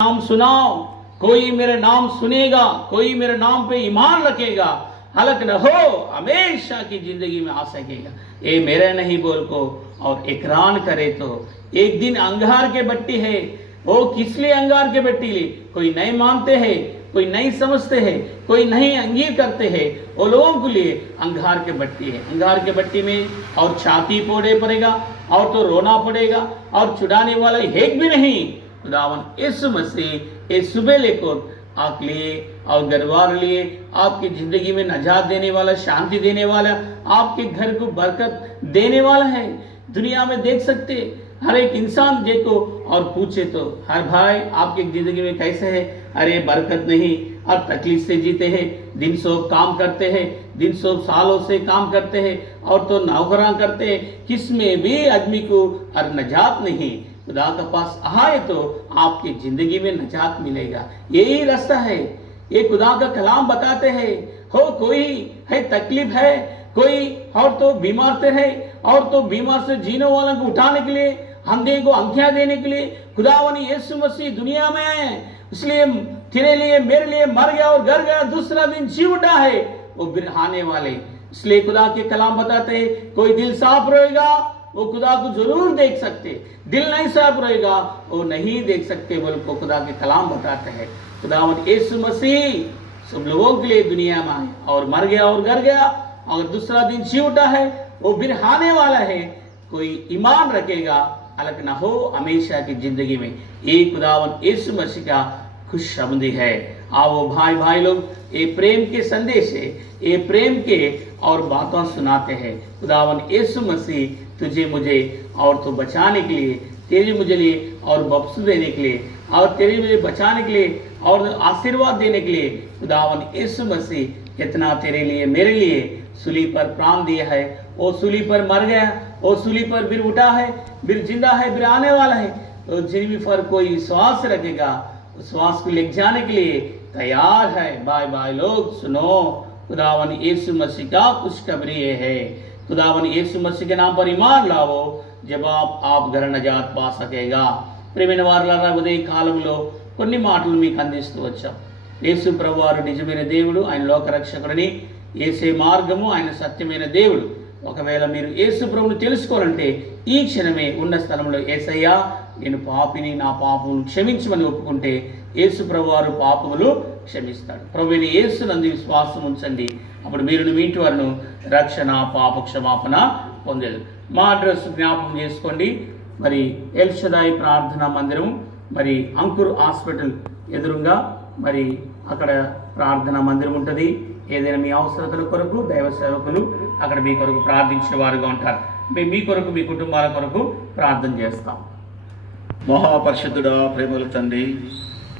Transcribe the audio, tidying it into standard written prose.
नाम सुनाओ, कोई मेरे नाम सुनेगा, कोई मेरे नाम पे ईमान रखेगा, हलक न हो, हमेशा की जिंदगी में आ सकेगा। ये मेरे नहीं बोल को और इकरार करे तो एक दिन अंगार के बट्टी है। वो किस लिए अंगार के बट्टी ली? कोई नहीं मानते हैं, कोई नहीं समझते हैं, कोई नहीं अंगीकार करते हैं, वो लोगों के लिए अंगार के बट्टी है। अंगार के बट्टी में और छाती फोड़े पड़ेगा और तो रोना पड़ेगा और छुड़ाने वाला एक भी नहीं। खुदावन यीशु मसीह इस सुबह लेकर आप लिए और घरवार लिए आपकी जिंदगी में नजात देने वाला, शांति देने वाला, आपके घर को बरकत देने वाला है। दुनिया में देख सकते हर एक इंसान देखो और पूछे तो हर भाई आपकी जिंदगी में कैसे है? अरे बरकत नहीं और तकलीफ से जीते हैं, दिन सौ काम करते हैं, दिन सौ सालों से काम करते हैं और तो नौकरां करते हैं, किसमें भी आदमी को और नजात नहीं। खुदा के पास आए तो आपकी जिंदगी में नजात मिलेगा। यही रास्ता है, ये खुदा का कलाम बताते हैं। हो कोई है तकलीफ है, कोई और तो बीमार से है और तो बीमार से जीने वालों को उठाने के लिए, अंधे को आंखें देने के लिए खुदावनी यीशु मसीह दुनिया में है। इसलिए तेरे लिए मेरे लिए मर गया और घर गया, दूसरा दिन जी उठा है, वो बिरहाने वाले। इसलिए खुदा के कलाम बताते हैं, कोई दिल साफ रहेगा वो खुदा को जरूर देख सकते, दिल नहीं साफ रहेगा वो नहीं देख सकते, बोल को खुदा के कलाम बताते हैं। खुदावन यीशु मसीह सब लोगों के लिए दुनिया में आए और मर गया और घर गया और दूसरा दिन जी उठा है, वो बिरहाने वाला है। कोई ईमान रखेगा, अलग ना हो हमेशा की जिंदगी में। ये खुदावन यीशु मसीह का खुशखबरी है। आओ भाई भाई लोग, ये प्रेम के संदेश है, ये प्रेम के और बातों सुनाते हैं। खुदावन यीशु मसीह तुझे मुझे और तो बचाने के लिए, तेरे मुझे लिए और बख्श देने के लिए और तेरे मुझे बचाने के लिए और आशीर्वाद देने के लिए खुदावन यीशु मसीह इतना तेरे लिए मेरे लिए सूली पर प्राण दिया है। वो सूली पर मर गया, वो सूली पर फिर उठा है, फिर जिंदा है, फिर आने वाला है। तो जिन पर कोई विश्वास रखेगा श्वास को ले जाने के लिए तैयार है। भाई भाई लोग सुनो, खुदावन यीशु मसीह का खुशखबरी है। खुदावन यीशु मसीह के नाम पर ईमान लाओ, जब आप घर नजात पा सकेगा। ప్రియమైన వారలారా, ఉదయ కాలంలో కొన్ని మాటలు మీకు అందిస్తూ వచ్చాం. యేసు ప్రభువారు నిజమైన దేవుడు, ఆయన లోక రక్షకుడిని, యేసే మార్గము, ఆయన సత్యమైన దేవుడు. ఒకవేళ మీరు యేసు ప్రభువును తెలుసుకోవాలంటే ఈ క్షణమే ఉన్న స్థలంలో యేసయ్యా నేను పాపిని, నా పాపమును క్షమించమని ఒప్పుకుంటే యేసు ప్రభువారు పాపములు క్షమిస్తాడు. ప్రభువైన యేసు నందు విశ్వాసం ఉంచండి, అప్పుడు మీరు మీ ఇంటి వారిను రక్షణ, పాప క్షమాపణ పొందేది. మా అడ్రస్ జ్ఞాపకం చేసుకోండి. మరి ఎల్ షదాయి ప్రార్థనా మందిరం, మరి అంకుర్ హాస్పిటల్ ఎదురుగా మరి అక్కడ ప్రార్థనా మందిరం ఉంటుంది. ఏదైనా మీ అవసరతల కొరకు దైవ సేవకులు అక్కడ మీ కొరకు ప్రార్థించిన వారుగా ఉంటారు. మేము మీ కొరకు, మీ కుటుంబాల కొరకు ప్రార్థన చేస్తాం. మహాపరిశుద్ధుడా, ప్రేమల తండ్రి,